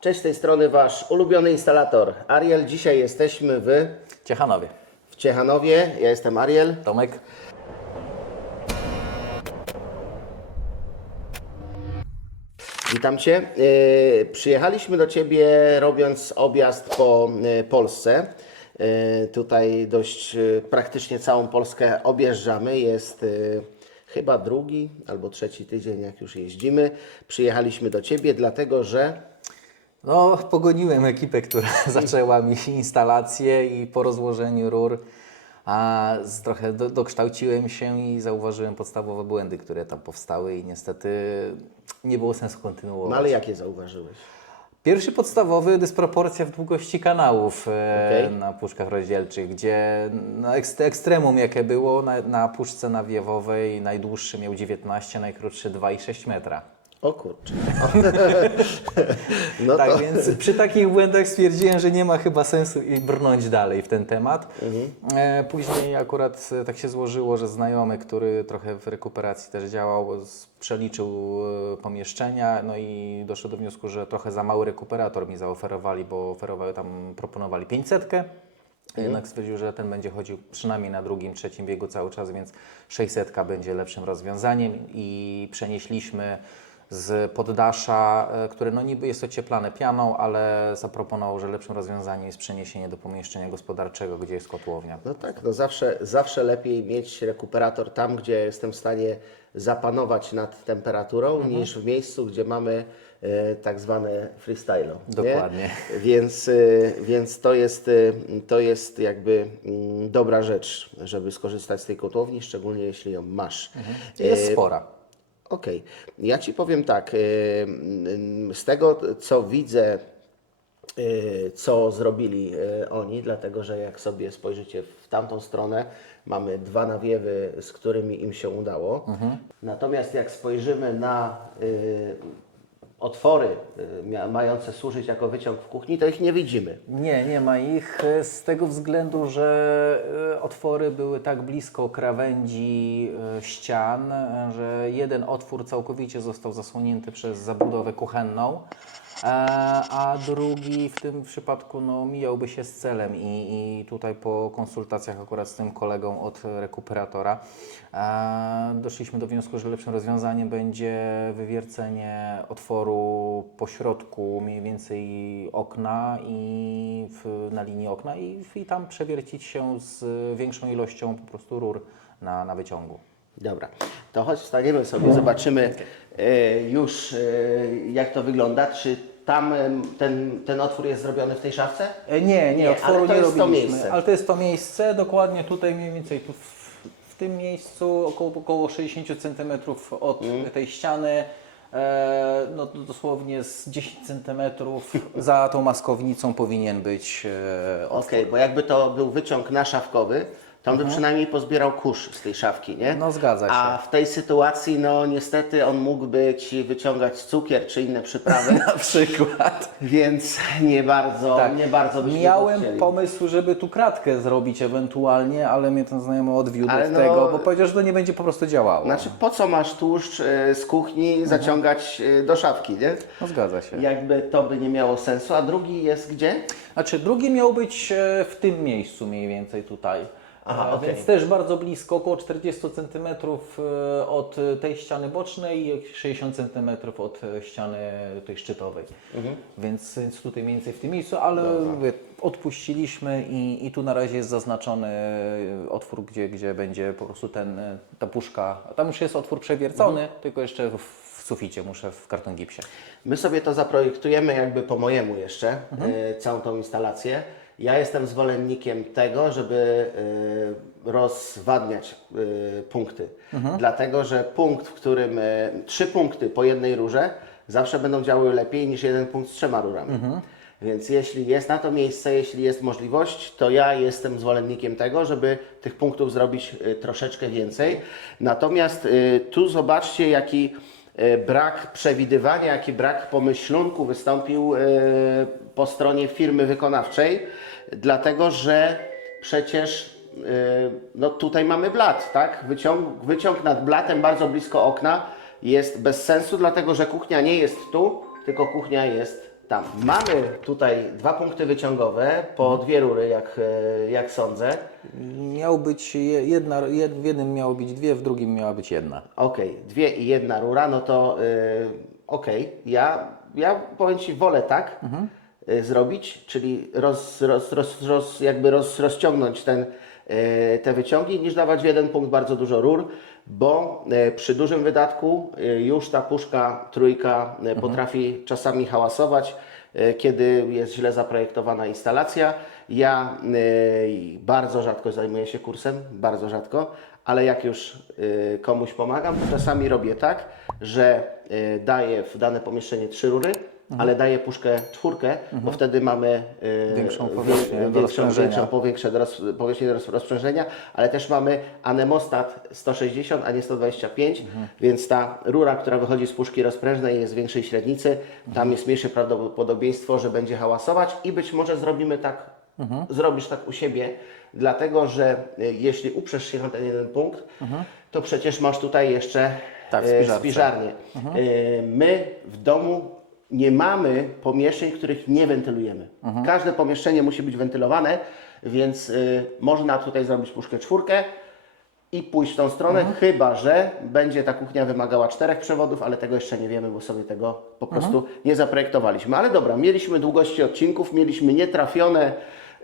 Cześć, z tej strony Wasz ulubiony instalator Ariel. Dzisiaj jesteśmy w, Ciechanowie. w Ciechanowie. Ja jestem Ariel. Tomek? Witam Cię. Yy, przyjechaliśmy do Ciebie robiąc objazd po yy, Polsce. Yy, tutaj dość praktycznie całą Polskę objeżdżamy. Jest chyba drugi albo trzeci tydzień, jak już jeździmy. Przyjechaliśmy do Ciebie, dlatego że No, pogoniłem ekipę, która zaczęła mi instalację i po rozłożeniu rur a z, trochę do, dokształciłem się i zauważyłem podstawowe błędy, które tam powstały i niestety nie było sensu kontynuować. no ale jakie zauważyłeś? Pierwszy podstawowy dysproporcja w długości kanałów e, na puszkach rozdzielczych, gdzie no, ekst, ekstremum jakie było na, na puszce nawiewowej najdłuższy miał 19, najkrótszy 2,6 metra. O kurczę. no tak to więc przy takich błędach stwierdziłem, że nie ma chyba sensu i brnąć dalej w ten temat. E, później akurat e, tak się złożyło, że znajomy, który trochę w rekuperacji też działał, przeliczył e, pomieszczenia, no i doszedł do wniosku, że trochę za mały rekuperator mi zaoferowali, bo oferowali tam, proponowali 500. Jednak stwierdził, że ten będzie chodził przynajmniej na drugim, trzecim biegu cały czas, więc 600 będzie lepszym rozwiązaniem i przenieśliśmy z poddasza, e, które no niby jest ocieplane pianą, ale zaproponował, że lepszym rozwiązaniem jest przeniesienie do pomieszczenia gospodarczego, gdzie jest kotłownia. No tak, no zawsze, zawsze lepiej mieć rekuperator tam, gdzie jestem w stanie zapanować nad temperaturą, Mhm. niż w miejscu, gdzie mamy e, tak zwane freestyle. Dokładnie. Więc, e, więc to, jest, e, to jest jakby mm, dobra rzecz, żeby skorzystać z tej kotłowni, szczególnie jeśli ją masz. Jest E, spora. Okej, ja Ci powiem tak, y, z tego co widzę, y, co zrobili y, oni, dlatego że jak sobie spojrzycie w tamtą stronę, mamy dwa nawiewy, z którymi im się udało. Natomiast jak spojrzymy na otwory y, mające służyć jako wyciąg w kuchni, to ich nie widzimy. Nie, nie ma ich e, z tego względu, że e, otwory były tak blisko krawędzi ścian, że jeden otwór całkowicie został zasłonięty przez zabudowę kuchenną, a drugi w tym przypadku no, mijałby się z celem i, i tutaj po konsultacjach akurat z tym kolegą od rekuperatora e, doszliśmy do wniosku, że lepszym rozwiązaniem będzie wywiercenie otworu po środku mniej więcej okna i w, na linii okna i, i tam przewiercić się z większą ilością po prostu rur na, na wyciągu. Dobra, to chodź wstaniemy sobie, zobaczymy e, już e, jak to wygląda. Czy tam em, ten, ten otwór jest zrobiony w tej szafce? E, Nie, nie, Nie, otworu ale to nie jest to robiliśmy. miejsce. Ale to jest to miejsce, dokładnie tutaj mniej więcej tu w, w tym miejscu około, około 60 cm od Mm. tej ściany. E, no to dosłownie z 10 cm za tą maskownicą powinien być e, Okej, bo jakby to był wyciąg naszawkowy, to on by przynajmniej pozbierał kurz z tej szafki, nie? No, zgadza się. A w tej sytuacji, no niestety on mógłby Ci wyciągać cukier czy inne przyprawy, Na przykład. więc nie bardzo, nie bardzo byśmy Tak. Miałem chcieli. pomysł, żeby tu kratkę zrobić ewentualnie, ale mnie ten znajomy odwiódł Ale od no- tego, bo powiedział, że to nie będzie po prostu działało. Znaczy, po co masz tłuszcz e, z kuchni zaciągać e, do szafki, nie? No zgadza się. Jakby to by nie miało sensu, a drugi jest gdzie? Znaczy, drugi miał być e, w tym miejscu mniej więcej tutaj. Aha, E, okej. Więc też bardzo blisko, około 40 cm od e, tej ściany bocznej i 60 cm od e, ściany tej szczytowej. Mhm. Więc, więc tutaj mniej więcej w tym miejscu, ale mówię, odpuściliśmy i, i tu na razie jest zaznaczony otwór, gdzie, gdzie będzie po prostu ten, ta puszka. Tam już jest otwór przewiercony, Mhm. tylko jeszcze w, suficie muszę w karton gipsie. My sobie to zaprojektujemy jakby po mojemu jeszcze, e, całą tą instalację. Ja jestem zwolennikiem tego, żeby e, rozwadniać e, punkty. Dlatego, że punkt, w którym e, trzy punkty po jednej rurze zawsze będą działały lepiej niż jeden punkt z trzema rurami. Więc jeśli jest na to miejsce, jeśli jest możliwość, to ja jestem zwolennikiem tego, żeby tych punktów zrobić troszeczkę więcej. Natomiast tu zobaczcie, jaki brak przewidywania, jaki brak pomyślunku wystąpił e, po stronie firmy wykonawczej, dlatego że przecież e, no tutaj mamy blat, tak? Wyciąg, wyciąg nad blatem bardzo blisko okna jest bez sensu, dlatego że kuchnia nie jest tu, tylko kuchnia jest tam. Mamy tutaj dwa punkty wyciągowe po dwie rury, jak, e, jak sądzę. Miał być je- jedna, jed, w jednym miało być dwie, w drugim miała być jedna. Okej, dwie i jedna rura, no to yy, okej. Ja, ja powiem Ci, wolę tak y, zrobić, czyli roz, roz, roz, roz, jakby roz, rozciągnąć ten, te wyciągi, niż dawać w jeden punkt bardzo dużo rur, bo y, przy dużym wydatku y, już ta puszka trójka y, potrafi czasami hałasować, kiedy jest źle zaprojektowana instalacja. Ja bardzo rzadko zajmuję się kursem, bardzo rzadko, ale jak już komuś pomagam, to czasami robię tak, że daję w dane pomieszczenie trzy rury, ale daję puszkę czwórkę, bo wtedy mamy y, Większą wie- powierzchnię do większą, rozprzężenia. większą do roz, powierzchnię do roz, rozprzężenia, ale też mamy anemostat 160, a nie 125, więc ta rura, która wychodzi z puszki rozprężnej jest większej średnicy, tam jest mniejsze prawdopodobieństwo, że będzie hałasować i być może zrobimy tak, zrobisz tak u siebie, dlatego że y, jeśli uprzesz się na ten jeden punkt, to przecież masz tutaj jeszcze Tak, w e, spiżarce. spiżarnię. E, My w domu nie mamy pomieszczeń, których nie wentylujemy. Każde pomieszczenie musi być wentylowane, więc y, można tutaj zrobić puszkę czwórkę i pójść w tą stronę, chyba że będzie ta kuchnia wymagała czterech przewodów, ale tego jeszcze nie wiemy, bo sobie tego po prostu nie zaprojektowaliśmy. Ale dobra, mieliśmy długości odcinków, mieliśmy nietrafione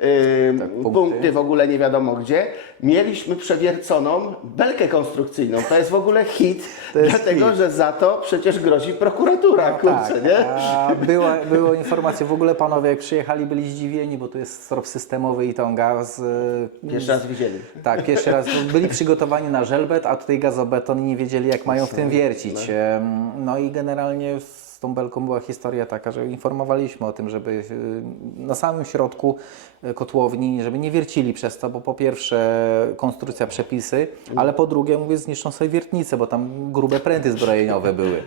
y, punkty. punkty. w ogóle nie wiadomo gdzie. Mieliśmy przewierconą belkę konstrukcyjną. To jest w ogóle hit, dlatego że za to przecież grozi prokuratura, kurczę, nie? No A była, była informacja, w ogóle panowie jak przyjechali byli zdziwieni, bo to jest strop systemowy i tą gaz. y, Pierwszy raz widzieli. Tak, pierwszy raz byli przygotowani na żelbet, a tutaj gazobeton i nie wiedzieli jak mają w tym wiercić. Em, No i generalnie tą belką była historia taka, że informowaliśmy o tym, żeby y, na samym środku y, kotłowni, żeby nie wiercili przez to, bo po pierwsze konstrukcja przepisy, ale po drugie mówię zniszczą sobie wiertnicę, bo tam grube pręty zbrojeniowe były.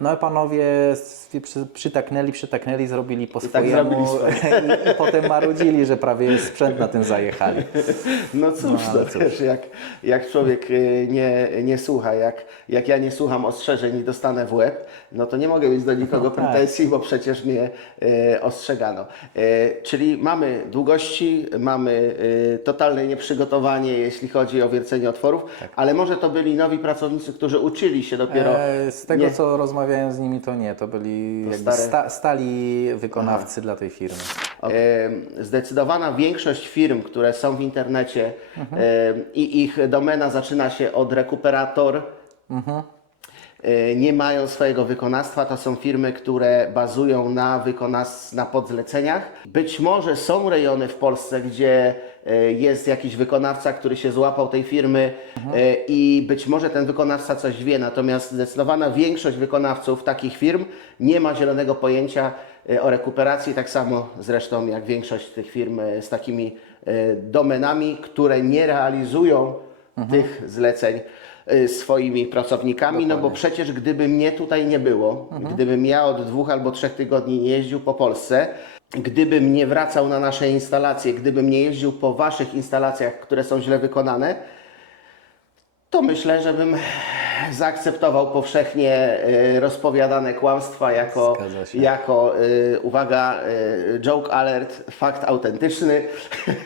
No i panowie stwi- przy, przytaknęli, przytaknęli, zrobili po tak swojemu zrobili swoje. i, i potem marudzili, że prawie sprzęt na tym zajechali. No cóż, no, wiesz, jak, jak człowiek y, nie, nie słucha, jak, jak ja nie słucham ostrzeżeń i dostanę w łeb, no to nie mogę mieć do nikogo tak. pretensji, bo przecież mnie y, ostrzegano. Y, czyli mamy długości, mamy y, totalne nieprzygotowanie, jeśli chodzi o wiercenie otworów, ale może to byli nowi pracownicy, którzy uczyli się dopiero. E, z tego nie- co rozmawiałem z nimi, to nie, to byli jakby stare- sta, stali wykonawcy dla tej firmy. E, Zdecydowana większość firm, które są w internecie e, i ich domena zaczyna się od rekuperator, e, nie mają swojego wykonawstwa. To są firmy, które bazują na, wykonas- na podzleceniach. Być może są rejony w Polsce, gdzie jest jakiś wykonawca, który się złapał tej firmy e, i być może ten wykonawca coś wie, natomiast zdecydowana większość wykonawców takich firm nie ma zielonego pojęcia e, o rekuperacji, tak samo zresztą jak większość tych firm e, z takimi e, domenami, które nie realizują tych zleceń e, swoimi pracownikami, no bo przecież gdyby mnie tutaj nie było, gdybym ja od dwóch albo trzech tygodni nie jeździł po Polsce, gdybym nie wracał na nasze instalacje, gdybym nie jeździł po Waszych instalacjach, które są źle wykonane, to myślę, że bym zaakceptował powszechnie e, rozpowiadane kłamstwa jako, jako e, uwaga, e, joke alert, fakt autentyczny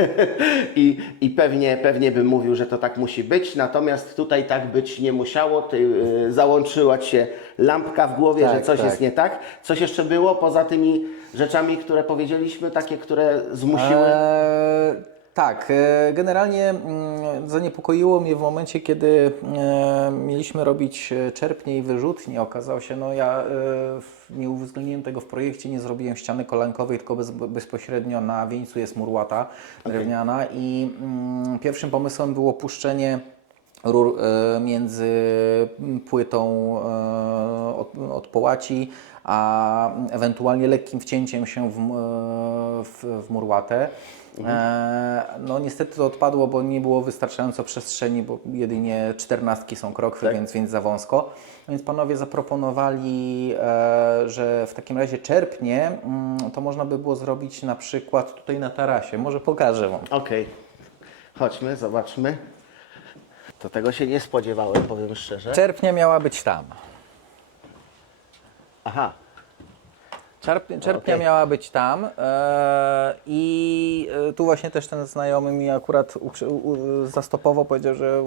I, i pewnie, pewnie bym mówił, że to tak musi być, natomiast tutaj tak być nie musiało, Ty, załączyła Ci się lampka w głowie, Tak, że coś tak. jest nie tak. Coś jeszcze było poza tymi rzeczami, które powiedzieliśmy, takie, które zmusiły? E, tak, e, generalnie mm, zaniepokoiło mnie w momencie, kiedy e, mieliśmy robić e, czerpnie i wyrzutnie. Okazało się, no ja nie uwzględniłem tego w projekcie, nie zrobiłem ściany kolankowej, tylko bez, bezpośrednio na wieńcu jest murłata drewniana i mm, pierwszym pomysłem było puszczenie rur między płytą e, od, od połaci, a ewentualnie lekkim wcięciem się w, e, w, w murłatę. E, no niestety to odpadło, bo nie było wystarczająco przestrzeni, bo jedynie czternastki są krokwy, więc, więc za wąsko. Więc panowie zaproponowali, e, że w takim razie czerpnie mm, to można by było zrobić na przykład tutaj na tarasie. Może pokażę Wam. Okej, chodźmy, zobaczmy. To tego się nie spodziewałem, powiem szczerze. Czerpnia miała być tam. Aha. Czerp, czerpnia Okej. miała być tam e, i e, tu właśnie też ten znajomy mi akurat u, u, zastopował, powiedział, że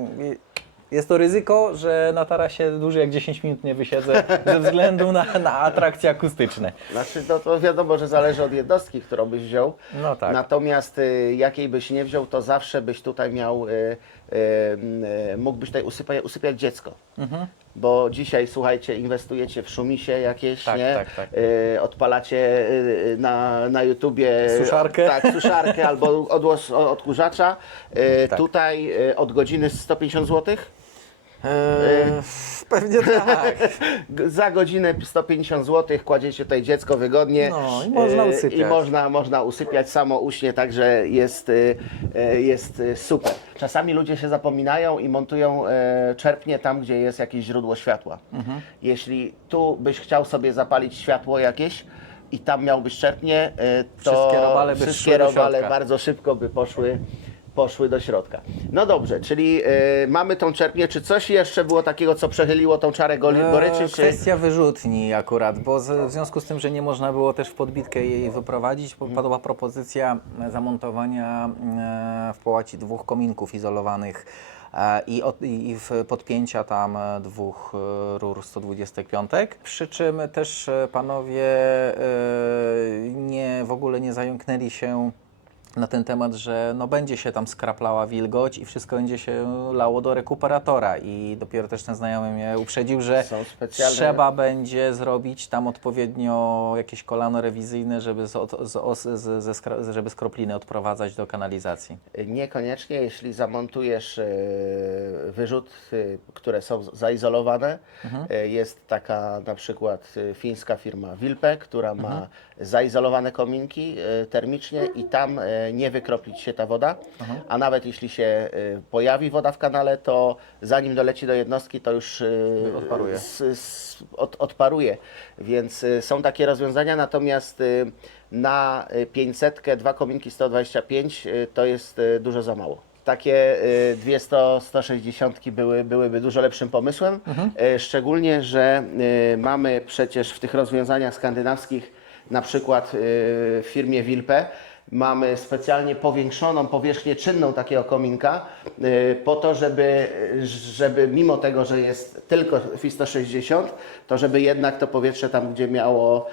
jest to ryzyko, że na tarasie dłużej jak 10 minut nie wysiedzę ze względu na, na atrakcje akustyczne. Znaczy, no to wiadomo, że zależy od jednostki, którą byś wziął. No tak. Natomiast y, jakiej byś nie wziął, to zawsze byś tutaj miał, y, y, y, mógłbyś tutaj usypać, usypiać dziecko. Mhm. Bo dzisiaj, słuchajcie, inwestujecie w szumisie jakieś, Tak, nie? tak, tak. Y, odpalacie y, na, na YouTubie Suszarkę. Tak, suszarkę albo odgłos odkurzacza. Y, Tak. Tutaj y, od godziny 150 zł. E, pewnie tak. Za godzinę 150 zł kładziecie tutaj dziecko wygodnie. No, i można e, usypiać. I można, można usypiać samo uśnie, także jest, e, e, jest super. Czasami ludzie się zapominają i montują czerpnie tam, gdzie jest jakieś źródło światła. Mhm. Jeśli tu byś chciał sobie zapalić światło jakieś i tam miałbyś czerpnie, to Wszystkie robale wszystkie robale bardzo szybko by poszły poszły do środka. No dobrze, czyli e, mamy tą czerpnię. Czy coś jeszcze było takiego, co przechyliło tą czarę goli- goryczy? E, Czy... Kwestia wyrzutni akurat, bo z, w związku z tym, że nie można było też w podbitkę jej wyprowadzić, padła propozycja zamontowania e, w połaci dwóch kominków izolowanych e, i, od, i w podpięcia tam e, dwóch e, rur 125. Przy czym też e, panowie e, nie, w ogóle nie zająknęli się na ten temat, że no będzie się tam skraplała wilgoć i wszystko będzie się lało do rekuperatora i dopiero też ten znajomy mnie uprzedził, że specjalne- trzeba będzie zrobić tam odpowiednio jakieś kolano rewizyjne, żeby z, z, z, ze skra, żeby skropliny odprowadzać do kanalizacji. Niekoniecznie, jeśli zamontujesz e, wyrzut, e, które są z- zaizolowane. E, Jest taka na przykład fińska firma Wilpe, która ma zaizolowane kominki termicznie i tam nie wykroplić się ta woda, a nawet jeśli się e, pojawi woda w kanale, to zanim doleci do jednostki, to już e, Odparuje. s- s- od, odparuje. Więc y, są takie rozwiązania, natomiast y, na y, 500 dwa kominki 125 y, to jest y, dużo za mało. Takie y, dwie 100, 160 były, byłyby dużo lepszym pomysłem, Y, szczególnie, że y, mamy przecież w tych rozwiązaniach skandynawskich, na przykład y, w firmie Wilpe, mamy specjalnie powiększoną powierzchnię czynną takiego kominka y, po to, żeby, żeby mimo tego, że jest tylko FI 160, to żeby jednak to powietrze tam, gdzie miało,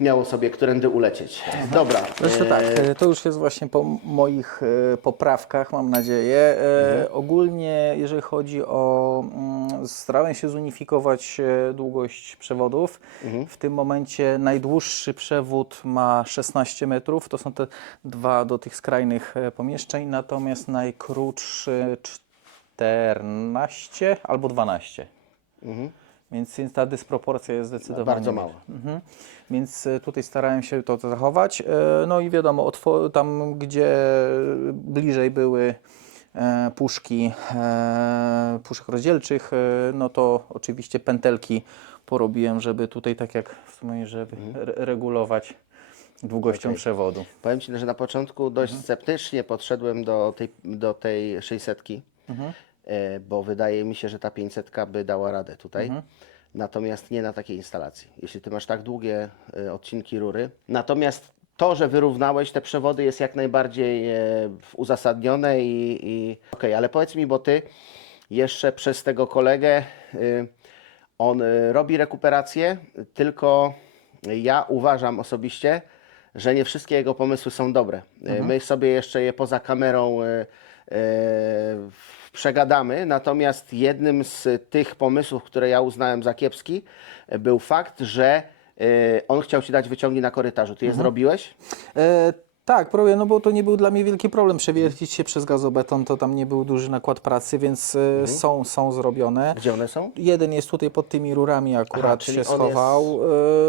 miało sobie którędy ulecieć. Dobra. Zresztą y, tak, e, to już jest właśnie po moich poprawkach, mam nadzieję. E, Ogólnie, jeżeli chodzi o. mm, Starałem się zunifikować długość przewodów. W tym momencie najdłuższy przewód ma 16 metrów, to są te dwa do tych skrajnych e, pomieszczeń, natomiast najkrótszy 14 albo 12. Więc, więc ta dysproporcja jest zdecydowanie Bardzo mała. Mhm. Więc e, tutaj starałem się to zachować. E, No i wiadomo, tam gdzie bliżej były puszki, puszek rozdzielczych, no to oczywiście pętelki porobiłem, żeby tutaj tak jak wspomniałem, żeby re- regulować długością Okej. przewodu. Powiem Ci, że na początku dość sceptycznie podszedłem do tej, do tej 600, e, bo wydaje mi się, że ta 500 by dała radę tutaj. Natomiast nie na takiej instalacji. Jeśli Ty masz tak długie e, odcinki rury. Natomiast to, że wyrównałeś te przewody jest jak najbardziej e, uzasadnione i, i okej, ale powiedz mi, bo Ty jeszcze przez tego kolegę y, on robi rekuperację, tylko ja uważam osobiście, że nie wszystkie jego pomysły są dobre. Y, My sobie jeszcze je poza kamerą y, y, przegadamy, natomiast jednym z tych pomysłów, które ja uznałem za kiepski, był fakt, że y, on chciał Ci dać wyciągi na korytarzu. Ty je zrobiłeś? E, tak, próbuję, no bo to nie był dla mnie wielki problem przewiercić się przez gazobeton, to tam nie był duży nakład pracy, więc e, są, są zrobione. Gdzie one są? Jeden jest tutaj pod tymi rurami akurat czyli się schował.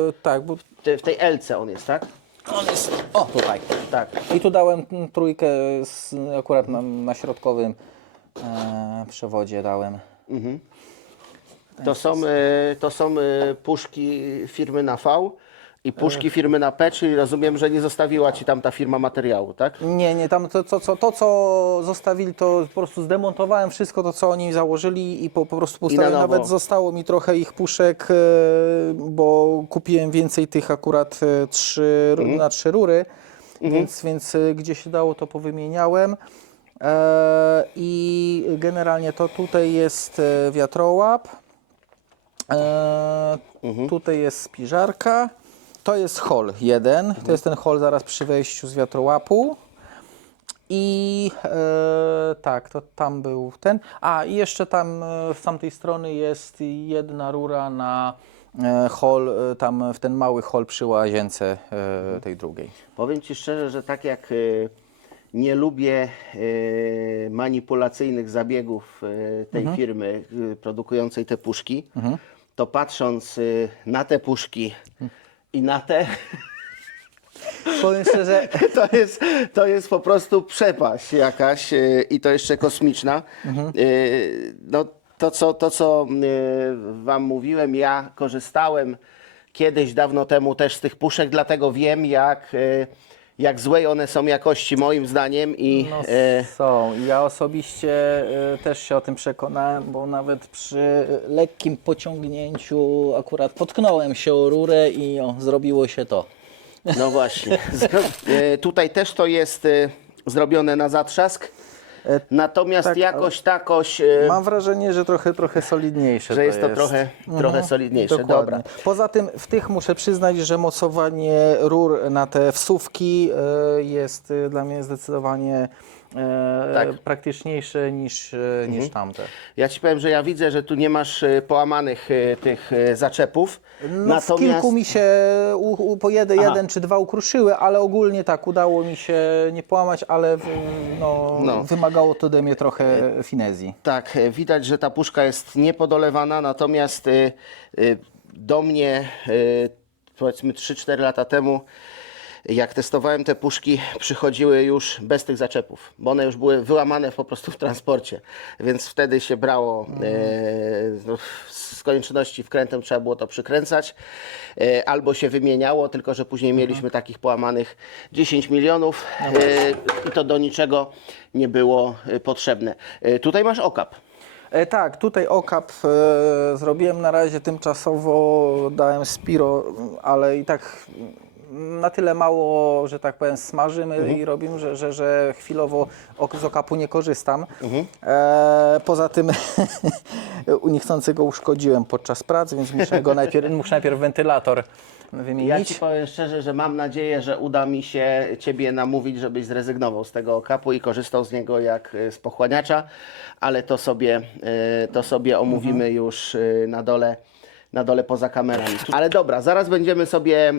E, tak, bo W tej Elce on jest, tak? On jest. O, tutaj. Tak. I tu dałem trójkę z, akurat na, na środkowym e, przewodzie dałem. To są, e, to są e, puszki firmy na V I puszki firmy na P, czyli rozumiem, że nie zostawiła Ci tam ta firma materiału, tak? Nie, nie, tam to, to, co, to co zostawili, to po prostu zdemontowałem wszystko to, co oni założyli i po, po prostu postawiłem. nowo. Nawet zostało mi trochę ich puszek, e, bo kupiłem więcej tych akurat e, trzy, Mhm. na trzy rury, więc, więc e, gdzie się dało, to powymieniałem. E, I generalnie to tutaj jest e, wiatrołap, e, Mhm. tutaj jest spiżarka, to jest hol jeden, Mhm. to jest ten hol zaraz przy wejściu z wiatrołapu. I e, tak, to tam był ten. A i jeszcze tam e, z tamtej strony jest jedna rura na e, hol, e, tam w ten mały hol przy łazience e, tej drugiej. Powiem Ci szczerze, że tak jak y, nie lubię y, manipulacyjnych zabiegów y, tej Mhm. firmy y, produkującej te puszki, to patrząc y, na te puszki i na te, Powiem szczerze, to jest, to jest po prostu przepaść jakaś y, i to jeszcze kosmiczna. Mhm. Y, No, to, co, to, co y, Wam mówiłem, ja korzystałem kiedyś, dawno temu też z tych puszek, dlatego wiem, jak, y, jak złej one są jakości, moim zdaniem. I No, y, są. Ja osobiście y, też się o tym przekonałem, bo nawet przy lekkim pociągnięciu akurat potknąłem się o rurę i o, zrobiło się to. no właśnie. Zro- y, Tutaj też to jest zrobione na zatrzask. Natomiast tak, jakoś takoś. y, Mam wrażenie, że trochę, trochę solidniejsze że to jest to trochę, trochę solidniejsze. Mhm. Dokładnie. Dobra. Poza tym w tych muszę przyznać, że mocowanie rur na te wsówki y, jest dla mnie zdecydowanie y, Tak. praktyczniejsze niż, y, niż tamte. Ja ci powiem, że ja widzę, że tu nie masz e, połamanych e, tych e, zaczepów. No, w kilku mi się u, u, po jeden, Aha. jeden czy dwa ukruszyły, ale ogólnie tak, udało mi się nie połamać, ale w, no, No. wymagało to ode mnie trochę finezji. Tak, e, widać, że ta puszka jest niepodolewana, natomiast e, e, do mnie e, powiedzmy 3-4 lata temu jak testowałem te puszki, przychodziły już bez tych zaczepów, bo one już były wyłamane po prostu w transporcie, więc wtedy się brało e, no, z konieczności wkrętem trzeba było to przykręcać, e, albo się wymieniało, tylko że później mieliśmy takich połamanych 10 milionów e, i to do niczego nie było e, potrzebne. E, tutaj masz okap. E, tak, tutaj okap e, zrobiłem na razie tymczasowo, dałem Spiro, ale i tak na tyle mało, że tak powiem, smażymy i robimy, że, że, że chwilowo ok- z okapu nie korzystam. E, poza tym u niechcący go uszkodziłem podczas pracy, więc muszę go najpierw, muszę najpierw wentylator Ja wymienić. Ci powiem szczerze, że mam nadzieję, że uda mi się Ciebie namówić, żebyś zrezygnował z tego okapu i korzystał z niego jak e, z pochłaniacza, ale to sobie, e, to sobie omówimy już e, na dole. Na dole poza kamerami. Ale dobra, zaraz będziemy sobie e,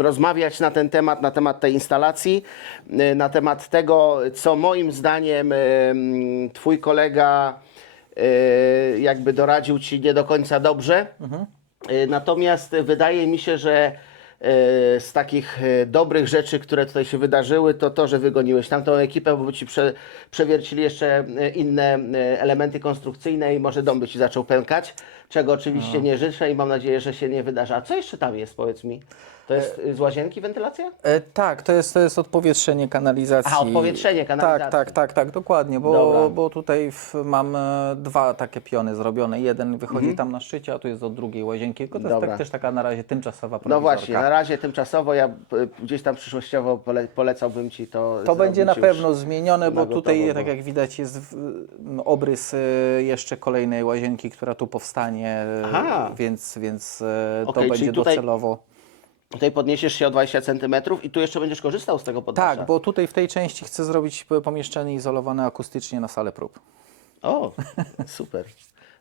rozmawiać na ten temat, na temat tej instalacji, e, na temat tego, co moim zdaniem m, Twój kolega e, jakby doradził Ci nie do końca dobrze. E, Natomiast wydaje mi się, że z takich e, dobrych rzeczy, które tutaj się wydarzyły, to to, że wygoniłeś tamtą ekipę, bo by ci prze, przewiercili jeszcze e, inne e, elementy konstrukcyjne i może dom by ci zaczął pękać, czego oczywiście nie życzę i mam nadzieję, że się nie wydarzy. A co jeszcze tam jest, powiedz mi? To jest e, z łazienki wentylacja? E, tak, to jest, to jest odpowietrzenie kanalizacji. A, odpowietrzenie kanalizacji. Tak, tak, tak, tak, dokładnie, Dobra. bo, bo tutaj w, mam e, dwa takie piony zrobione. Jeden wychodzi Mhm. tam na szczycie, a tu jest od drugiej łazienki. Tylko to jest Dobra. tak, też taka na razie tymczasowa No prowizorka. właśnie, na razie tymczasowo, ja e, gdzieś tam przyszłościowo pole, polecałbym Ci to To będzie na już. pewno zmienione, bo na gotowo, tutaj, bo- tak jak widać, jest w, obrys e, jeszcze kolejnej łazienki, która tu powstanie, Aha. więc, więc to Okej, czyli będzie tutaj- docelowo. Tutaj podniesiesz się o 20 cm i tu jeszcze będziesz korzystał z tego poddasza. Tak, bo tutaj w tej części chcę zrobić p- pomieszczenie izolowane akustycznie na salę prób. O, super.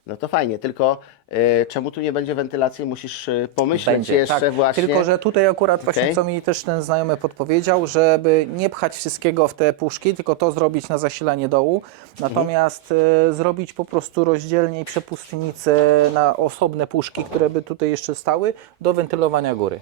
No to fajnie, tylko e, czemu tu nie będzie wentylacji? Musisz e, pomyśleć jeszcze tak. właśnie. Tylko, że tutaj akurat właśnie Okej. co mi też ten znajomy podpowiedział, żeby nie pchać wszystkiego w te puszki, tylko to zrobić na zasilanie dołu, natomiast e, zrobić po prostu rozdzielnie i przepustnicę na osobne puszki, które by tutaj jeszcze stały, do wentylowania góry.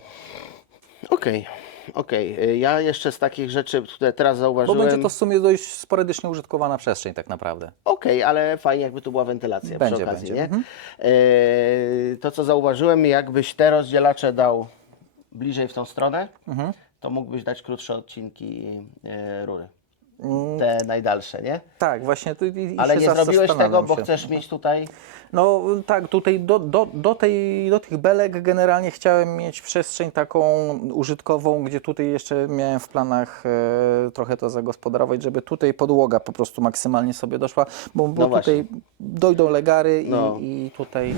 Okej, okej. E, Ja jeszcze z takich rzeczy, które teraz Bo zauważyłem... będzie to w sumie dość sporadycznie użytkowana przestrzeń tak naprawdę. Okej, ale fajnie jakby tu była wentylacja Będzie, przy okazji, będzie. Mhm. nie? E, to co zauważyłem, jakbyś te rozdzielacze dał bliżej w tą stronę, to mógłbyś dać krótsze odcinki e, rury. Te najdalsze, nie? Tak, właśnie. tu- i- i Ale się nie zrobiłeś tego, bo się. chcesz mieć tutaj. No tak, tutaj do, do, do, tej, do tych belek generalnie chciałem mieć przestrzeń taką użytkową, gdzie tutaj jeszcze miałem w planach e, trochę to zagospodarować, żeby tutaj podłoga po prostu maksymalnie sobie doszła, bo, bo No właśnie. tutaj dojdą legary i, No. i tutaj...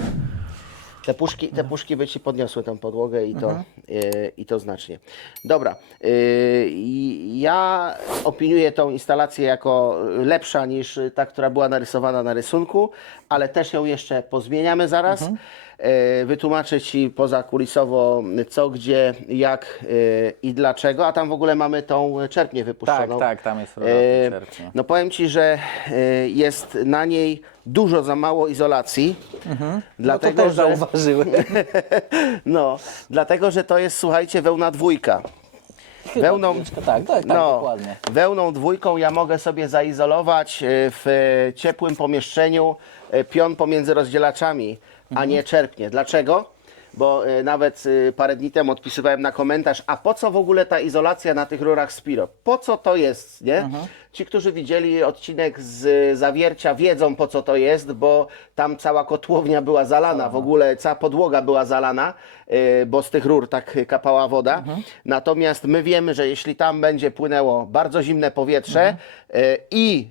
Te puszki, te puszki by ci podniosły tą podłogę i to, Mhm. e, i to znacznie. Dobra. i ja opiniuję tą instalację jako lepsza niż ta, która była narysowana na rysunku, ale też ją jeszcze pozmieniamy zaraz. Mhm. E, Wytłumaczę Ci poza kulisowo co, gdzie, jak e, i dlaczego. A tam w ogóle mamy tą czerpnię Tak, wypuszczoną. tak, tam jest E, czerpnie. No powiem Ci, że jest na niej dużo za mało izolacji. Dlatego, no to też że, zauważyłem. no, dlatego, że to jest, słuchajcie, wełna dwójka. Wełną, Chwileczkę, tak, tak, tak, no, dokładnie. wełną dwójką ja mogę sobie zaizolować w ciepłym pomieszczeniu pion pomiędzy rozdzielaczami, a Mhm. nie czerpnie. Dlaczego? Bo e, nawet e, parę dni temu odpisywałem na komentarz, a po co w ogóle ta izolacja na tych rurach Spiro? Po co to jest, nie? Mhm. Ci, którzy widzieli odcinek z zawiercia wiedzą po co to jest, bo tam cała kotłownia była zalana, w ogóle cała podłoga była zalana, e, bo z tych rur tak kapała woda. Natomiast my wiemy, że jeśli tam będzie płynęło bardzo zimne powietrze i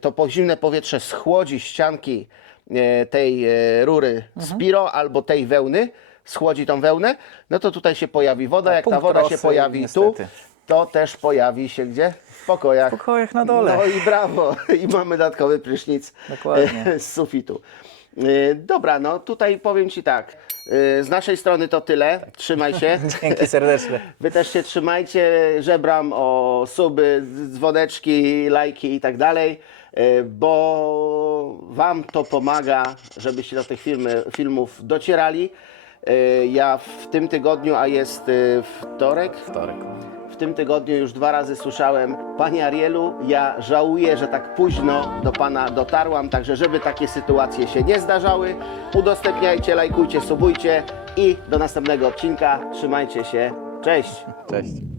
to po zimne powietrze schłodzi ścianki e, tej e, rury Spiro albo tej wełny, schłodzi tą wełnę, no to tutaj się pojawi woda. Jak ta punkt woda się rosy, pojawi tu, niestety. to też pojawi się gdzie? W pokojach. W pokojach na dole. No i brawo. I mamy dodatkowy prysznic Dokładnie. e, z sufitu. E, Dobra, no tutaj powiem Ci tak. e, Z naszej strony to tyle. Trzymaj się. Dzięki serdeczne. Wy też się trzymajcie. Żebram o suby, dzwoneczki, lajki i tak dalej, bo Wam to pomaga, żebyście do tych filmy, filmów docierali. E, Ja w tym tygodniu, a jest e, wtorek, Wtorek. w tym tygodniu już dwa razy słyszałem, Panie Arielu, ja żałuję, że tak późno do Pana dotarłam, także żeby takie sytuacje się nie zdarzały, udostępniajcie, lajkujcie, subujcie i do następnego odcinka. Trzymajcie się. Cześć! Cześć.